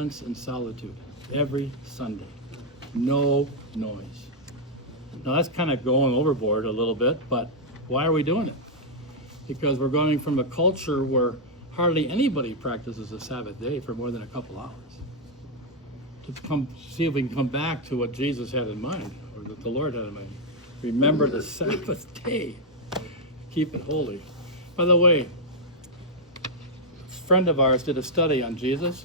and solitude every Sunday. No noise. Now that's kind of going overboard a little bit, but why are we doing it? Because we're going from a culture where hardly anybody practices a Sabbath day for more than a couple hours. To see if we can come back to what Jesus had in mind, or that the Lord had in mind. Remember the Sabbath day. Keep it holy. By the way, a friend of ours did a study on Jesus.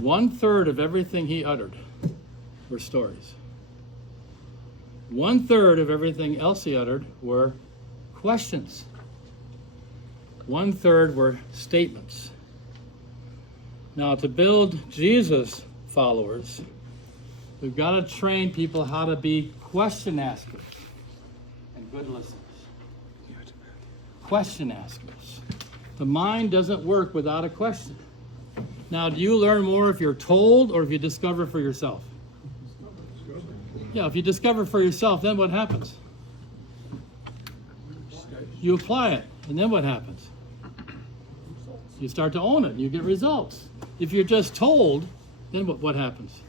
1/3 of everything he uttered were stories. 1/3 of everything else he uttered were questions. 1/3 were statements. Now, to build Jesus followers, we've got to train people how to be question askers and good listeners. Question askers. The mind doesn't work without a question. Now, do you learn more if you're told or if you discover for yourself? Yeah, if you discover for yourself, then what happens? You apply it, and then what happens? You start to own it, and you get results. If you're just told, then what happens?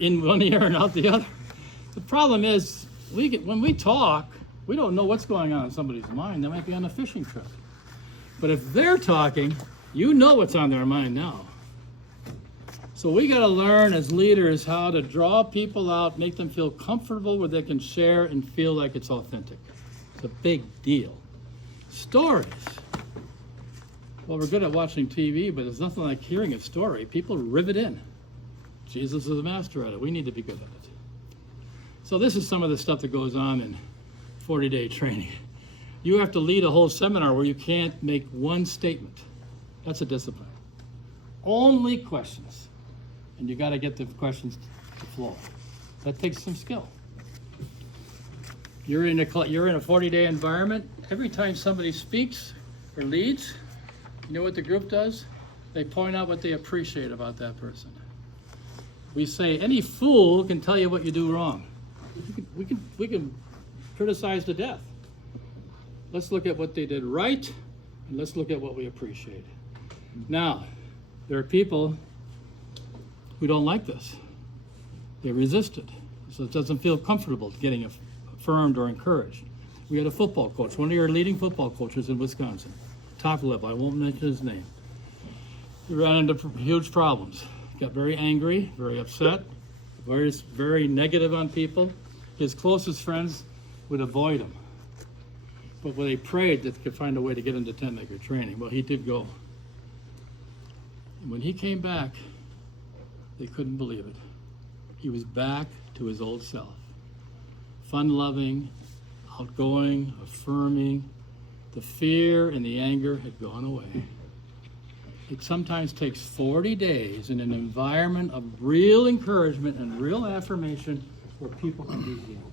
In one ear and out the other. The problem is, when we talk, we don't know what's going on in somebody's mind. They might be on a fishing trip. But if they're talking, you know what's on their mind now. So we got to learn as leaders how to draw people out, make them feel comfortable where they can share and feel like it's authentic. It's a big deal. Stories. Well, we're good at watching TV, but it's nothing like hearing a story. People rivet in. Jesus is a master at it. We need to be good at it. So this is some of the stuff that goes on in 40-day training. You have to lead a whole seminar where you can't make one statement. That's a discipline. Only questions. And you got to get the questions to flow. That takes some skill. You're in a 40-day environment. Every time somebody speaks or leads, you know what the group does? They point out what they appreciate about that person. We say any fool can tell you what you do wrong. We can criticize to death. Let's look at what they did right, and let's look at what we appreciate. Now, there are people who don't like this. They resist it. So it doesn't feel comfortable getting affirmed or encouraged. We had a football coach, one of your leading football coaches in Wisconsin, top level, I won't mention his name. He ran into huge problems. Got very angry, very upset, very negative on people. His closest friends would avoid him. But when they prayed that they could find a way to get into 10-maker training, well, he did go. And when he came back, they couldn't believe it. He was back to his old self. Fun-loving, outgoing, affirming. The fear and the anger had gone away. It sometimes takes 40 days in an environment of real encouragement and real affirmation where people can be healed.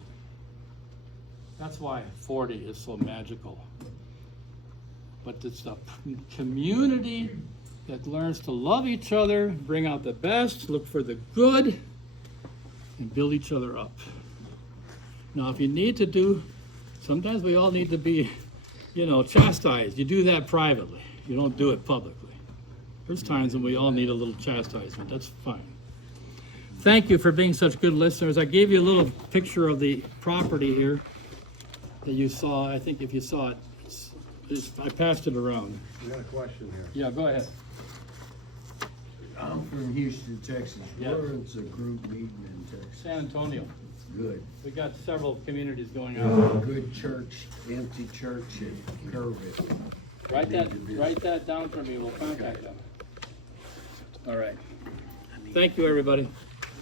That's why 40 is so magical. But it's a community that learns to love each other, bring out the best, look for the good, and build each other up. Now, if you need to do, sometimes we all need to be, chastised. You do that privately. You don't do it publicly. There's times when we all need a little chastisement. That's fine. Thank you for being such good listeners. I gave you a little picture of the property here that you saw. I think if you saw it, I passed it around. We got a question here. Yeah, go ahead. I'm from Houston, Texas. Yeah. Where's a group meeting in Texas? San Antonio. Good. We got several communities going on. Good church, empty church at Kerrville. Write that down for me. We'll contact them. All right. Thank you, everybody.